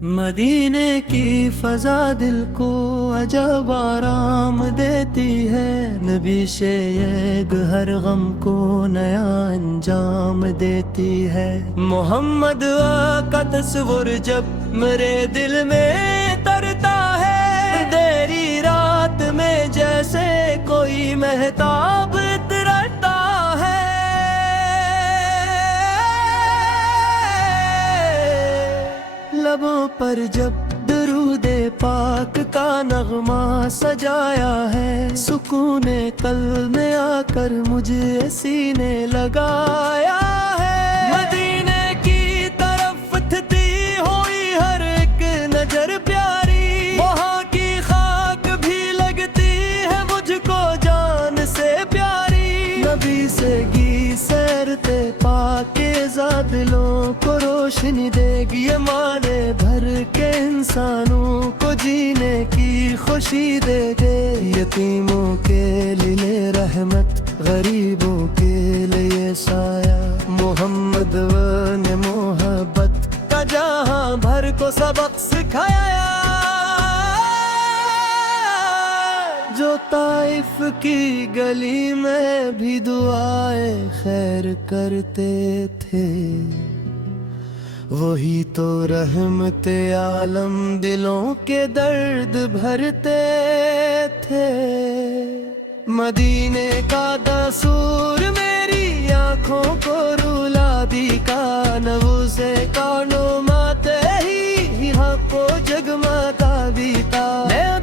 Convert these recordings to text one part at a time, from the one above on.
مدینے کی فضا دل کو عجب آرام دیتی ہے، نبی سے یہ ہر غم کو نیا انجام دیتی ہے۔ محمد کا تصور جب میرے دل میں ترتا ہے، دھیری رات میں جیسے کوئی مہتاب ترتا ہے۔ لبوں پر جب درود پاک کا نغمہ سجایا ہے، سکون قلب میں آ کر مجھے سینے لگایا ہے۔ مدینے کی طرف تھتی ہوئی ہر ایک نظر پیاری، وہاں کی خاک بھی لگتی ہے مجھ کو جان سے پیاری۔ نبی سے گی سیرتے پاک دلوں کو روشنی دے گی، یہ مانے بھر کے انسانوں کو جینے کی خوشی دے گے۔ یتیموں کے لیے رحمت، غریبوں کے لیے سایہ، محمد نے محبت کا جہاں بھر کو سبق سکھایا۔ جو طائف کی گلی میں بھی دعائے خیر کرتے تھے، وہی تو رحمت عالم دلوں کے درد بھرتے تھے۔ مدینے کا دستور میری آنکھوں کو رولا دکھا، نو سے کانوں ماتے ہی حق کو جگماتا بھی تھا۔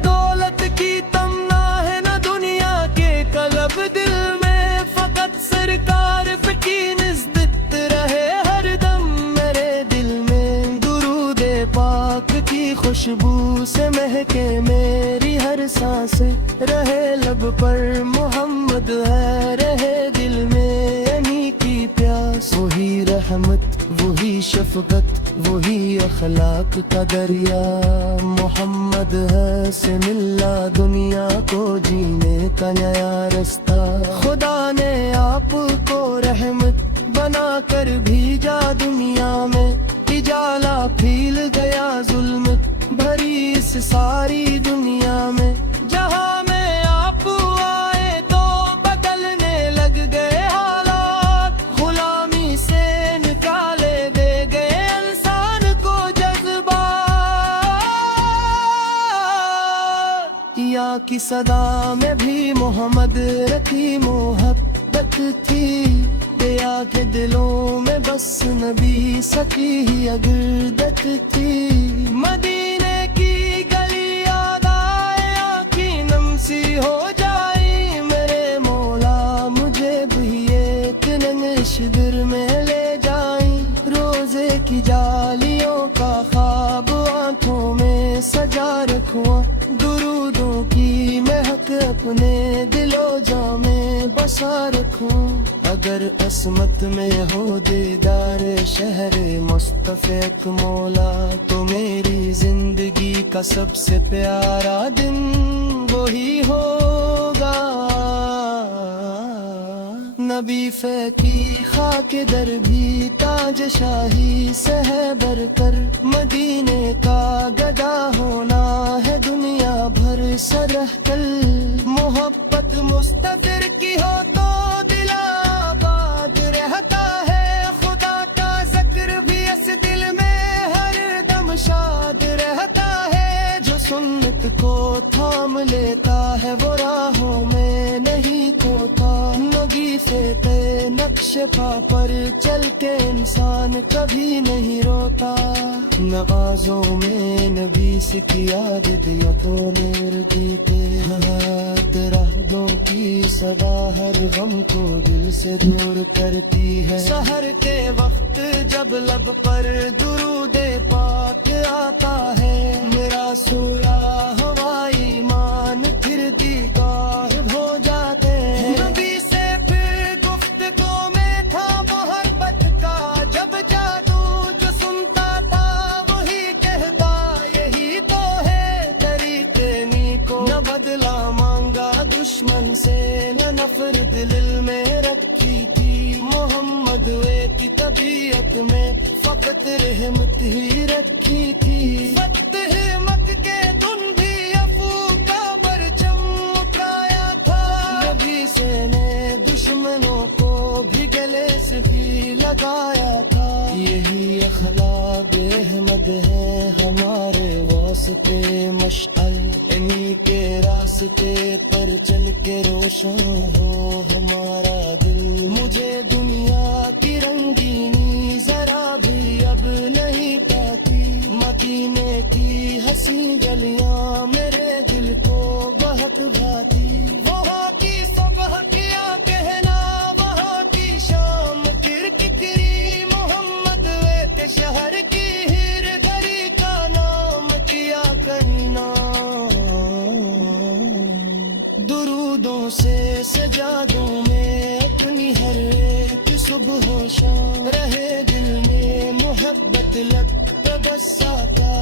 دولت کی تمنا ہے نہ دنیا کے قلب، دل میں فقط سرکار کی نسبت رہے ہر دم میرے دل میں۔ درود پاک کی خوشبو سے مہکے میری ہر سانس، رہے لب پر محمد ہے، رہے دل میں انہی کی پیاس۔ وہی رحمت، وہی شفقت، وہی اخلاق کا دریا، محمد ہے سے ملا دنیا کو جینے کا نیا رستہ۔ خدا نے آپ کو رحمت بنا کر بھیجا دنیا میں، اجالا پھیل گیا ظلم بھری اس ساری دنیا میں۔ جہاں میں آپ آئے تو بدلنے لگ گئے حالات، غلامی سے نکالے دے گئے انسان کو جذبات۔ یا کی صدا میں بھی محمد رکھی محبت تھی، دیا کے دلوں میں بس نبی سکی ہی عقیدت تھی۔ مدینے کی گلی یاد آئے، آنکھیں نم سی ہو جائی، میرے مولا مجھے بھی ایک ننش در میں لے جائیں۔ روزے کی جالیوں کا خواب آنکھوں میں سجا رکھوں، درودوں کی مہک اپنے دل و جاں میں بسا رکھوں۔ اگر عصمت میں ہو دیدار شہر مصطفی مولا، تو میری زندگی کا سب سے پیارا دن وہی ہوگا۔ نبی فے کی خاک در بھی تاج شاہی سے ہے برتر، مدینے کا گدا ہونا ہے دنیا بھر سے رہ کر۔ محبت مستقر کی ہو تو دل آباد رہتا ہے، خدا کا ذکر بھی اس دل میں ہر دم شاد رہتا ہے۔ جو سنت کو تھام لیتا ہے وہ راہوں میں نہیں کھوتا، نگی سے تے نقش پا پر چل کے انسان کبھی نہیں روتا۔ نوازوں میں نبی سے کی عادت یا تو نیر دیتے، راہدوں کی صدا ہر غم کو دل سے دور کرتی ہے۔ سحر کے وقت جب لب پر درود پاک آتا ہے، میرا سویا ہوا ایمان پھر دیدار ہو جاتے ہیں۔ نبی سے پھر گفتگو میں تھا محبت کا جب جادو، جو سنتا تھا وہی کہتا یہی تو ہے طریقے نیکو۔ نہ بدلا مانگا دشمن سے، نہ نفرت دل میں رکھی تھی، محمد کی طبیعت میں فقط رحمت ہی رکھی تھی، فتح مکہ کے دن بھی افو کا پرچم اٹھایا تھا، نبی سے نے دشمنوں کو بھی گلے سے بھی لگایا تھا، یہی اخلاق احمد ہے ہمارے واسطے مشعل، انہی کے راستے پر چل کے روشن ہو ہمارا دل، مجھے دنیا کی رنگینی ذرا بھی اب نہیں پاتی، مدینے کی حسین گلیاں میرے دل کو بہت بھاتی، وہاں کی صبح کیا کہنا وہاں کی شام کرکٹری، محمد ویت شہر کی ہیر گھری کا نام کیا کہنا، درودوں سے سجادوں میں اپنی ہر ایک صبح و شام، رہے دل میں محبت لگ بس آتا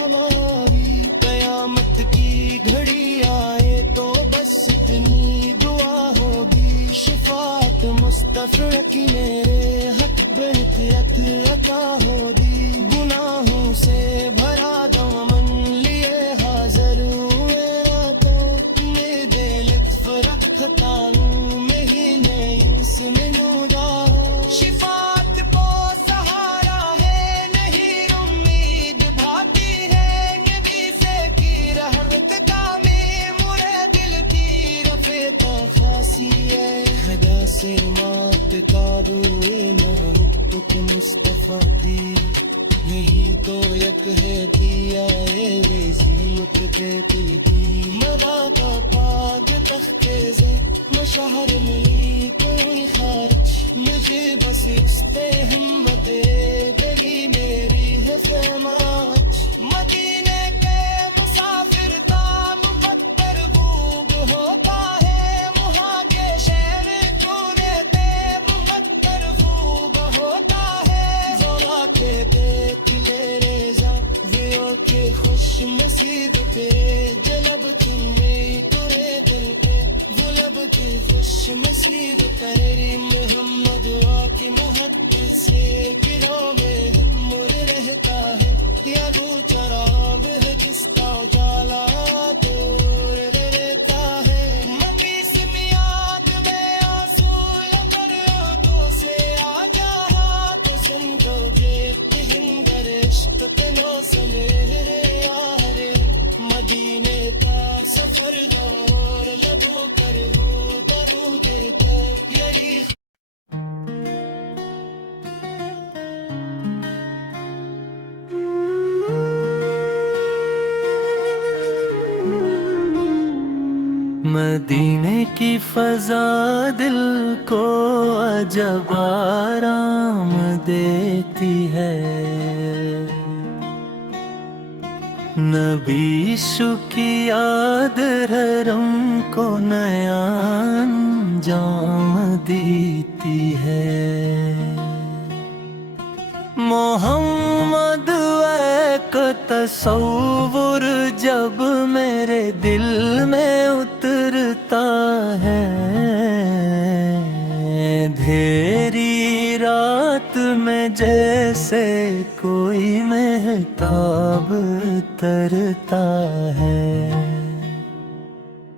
ہماری، قیامت کی گھڑی آئے تو بس اتنی دعا ہوگی، شفاعت مصطفی کی میرے حق بہتیت عطا ہوگی، گناہوں سے بھرا دامن لیے حاضر ہوئے راتوں میں، دے لطف رکھتا ہوں میں ہی نہیں اس میں نودا ہو، شفاعت کو سہارا ہے نہیں امید بھاتی ہے، نبی سے کی رحمت کامی مرے دل کی رفع تفاسی ہے، خدا سے مات کا دوئے محبت مصطفیٰ دی، یہی تو یک ہے دیا زینت کے دل کی، مدا کا پاگ تختے سے مشہر میں کوئی خارج، مجھے بس استے ہمت دلی میری ہے فیماج، مدینے کے مسافر کا مقدر خوب ہوتا ہے، وہاں کے شہر پورے تیب مقدر خوب ہوتا ہے، ذرا کے دیکھ میرے زاویوں کے خوش نصیب تیرے جلب تمہیں تورے دل پہ وہ لب کی خوش نصیب تیری، محمد وا کی محبت سے گروں میں مر رہتا ہے، یا تو چراغ ہے جس کا اجالا دور رہتا ہے، نبی سمیات میں آنسو اگر آنکھوں سے آ جا تو سمجھو گے ہنگر عشق تنو سمیرے یارے، مدینے کا سفر دور لگو کر وہ درود کر یہی مدینے کی فضا دل کو عجب آرام دیتی ہے، نبی عشق کی یاد حرم کو نیا انجام دیتی ہے، محمد کا تصور جب میرے دل میں اترتا ہے، اندھیری رات میں جیسے کوئی مہتاب ترتا ہے،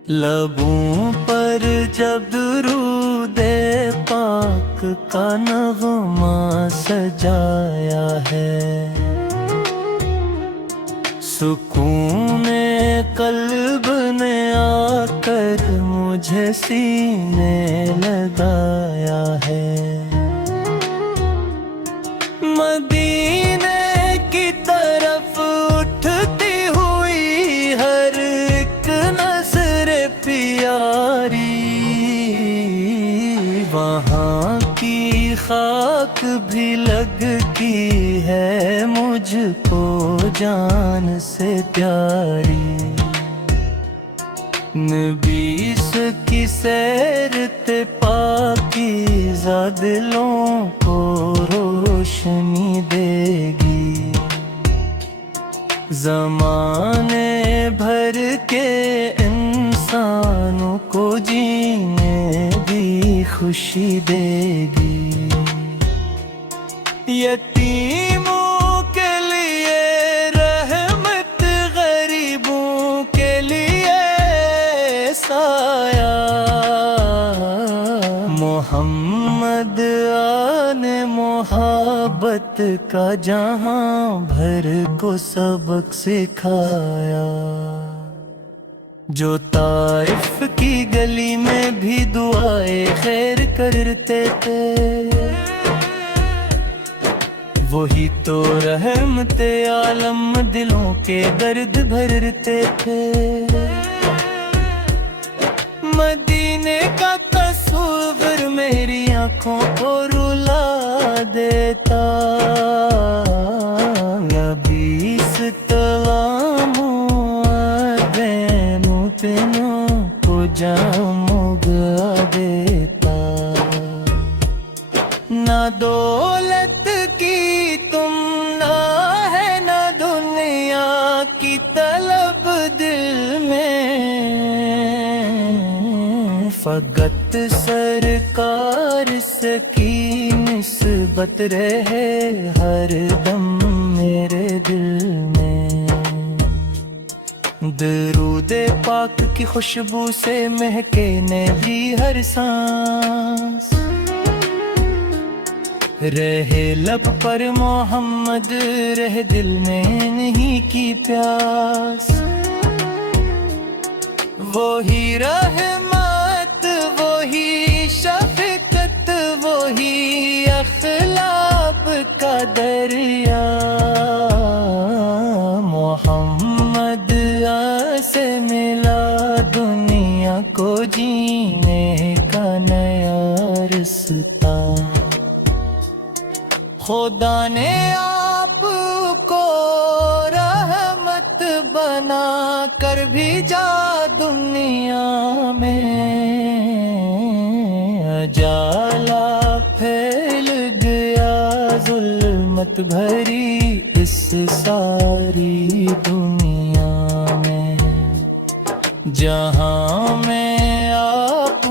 لبوں پر جب درود پاک کا نغمہ سجایا ہے، سکون قلب نے آ کر مجھے سینے لگایا ہے، مدینے کی طرف اٹھتی ہوئی ہر ایک نظر پیاری، وہاں کی خاک بھی لگتی ہے مجھ کو جان سے پیاری، نبی کی سیرت پاکیزہ دلوں کو روشنی دے گی، زمانے بھر کے انسانوں کو جینے دی خوشی دے گی، یتیم محمد آنے محبت کا جہاں بھر کو سبق سکھایا، جو طائف کی گلی میں بھی دعائیں خیر کرتے تھے، وہی تو رحمت عالم دلوں کے درد بھرتے تھے۔ مدینے کا تصور میری آنکھوں کو رلا دیتا، بیس تلاموں دینوں تینوں کو جمگا دیتا۔ نہ دولت کی تم نہ ہے نہ دنیا کی طلب دل میں، فقط سرکار سے کی نسبت رہے ہر دم میرے دل میں۔ درود پاک کی خوشبو سے مہکے بھی ہر سانس، رہے لب پر محمد رہ دل میں نہیں کی پیاس۔ وہی رحمت وہی شفقت وہی اخلاق کا دریا، محمد سے ملا دنیا کو جینے کا نیا رستہ۔ خدا نے آپ کو رحمت بنا کر بھیجا دنیا میں، اجالا پھیل گیا ظلمت بھری اس ساری دنیا میں۔ جہاں میں آپ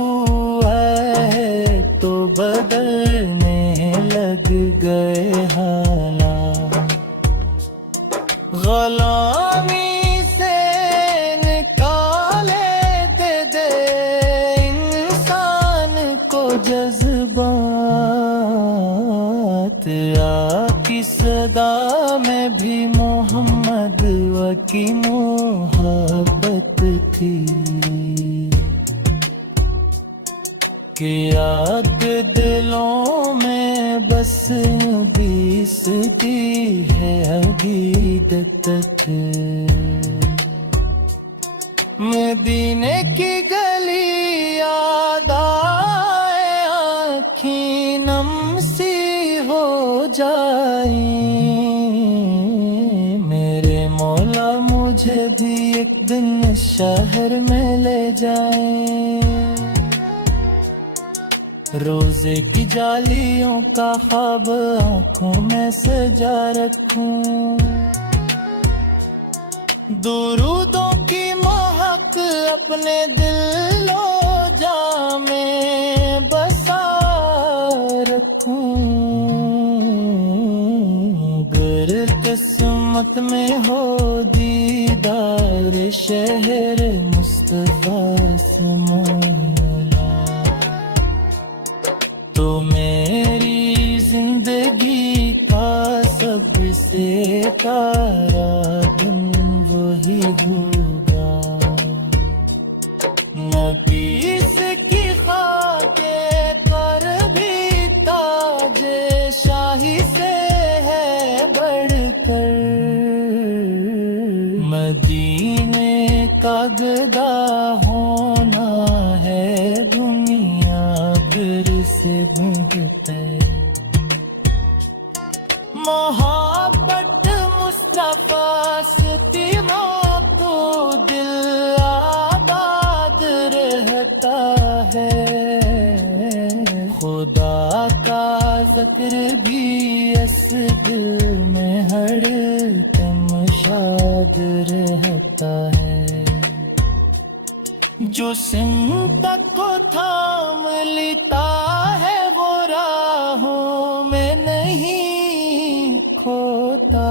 ہے تو بدلنے لگ گئے حالات، غلامی سے نکالے دے انسان کو جذبات، آپ کی صدا میں بھی محمد کی محبت تھی، کہ آگ دلوں میں بس بیستی ہے عقیدت۔ مدینے کی گلی یاد آئے آنکھیں نم سی ہو جائیں، میرے مولا مجھے بھی ایک دن شہر میں لے جائیں، روزے کی جالیوں کا خواب آنکھوں میں سجا رکھوں، درودوں کی مہک اپنے دل و جاں میں بسا رکھوں، گر قسمت میں ہو دیدار شہر مصطفیٰ سے مولا، تو میری زندگی کا سب سے پیارا دن وہی ہوگا۔ نبیس کی خاک پر بھی تاج شاہی سے ہے بڑھ کر، مدینے کا گدا ہونا ہے دنیا بھر سے بھگتے، محبت مصطفیٰ سے تو دل آباد رہتا ہے، خدا کا ذکر بھی اس دل میں ہر دم شاد رہتا ہے، جو سمت کو تھام لیتا ہے وہ راہوں میں نہیں کھوتا،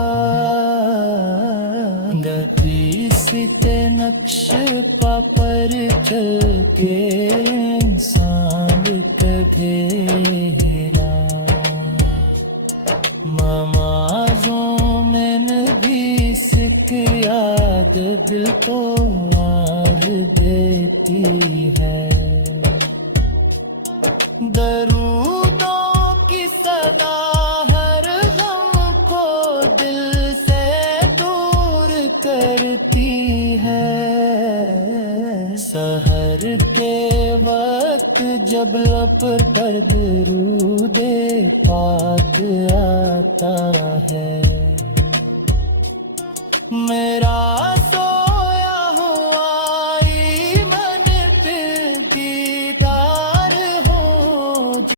گھسیٹے نقش پا پر چل کے انسان کبھی چہرہ نمازوں میں نبی سکھ یاد دل کو مار دیتی ہے، درودوں کی صدا ہر غم کو دل سے دور کرتی ہے، سحر کے وقت جب لب پر درود پاک آتا ہے، میرا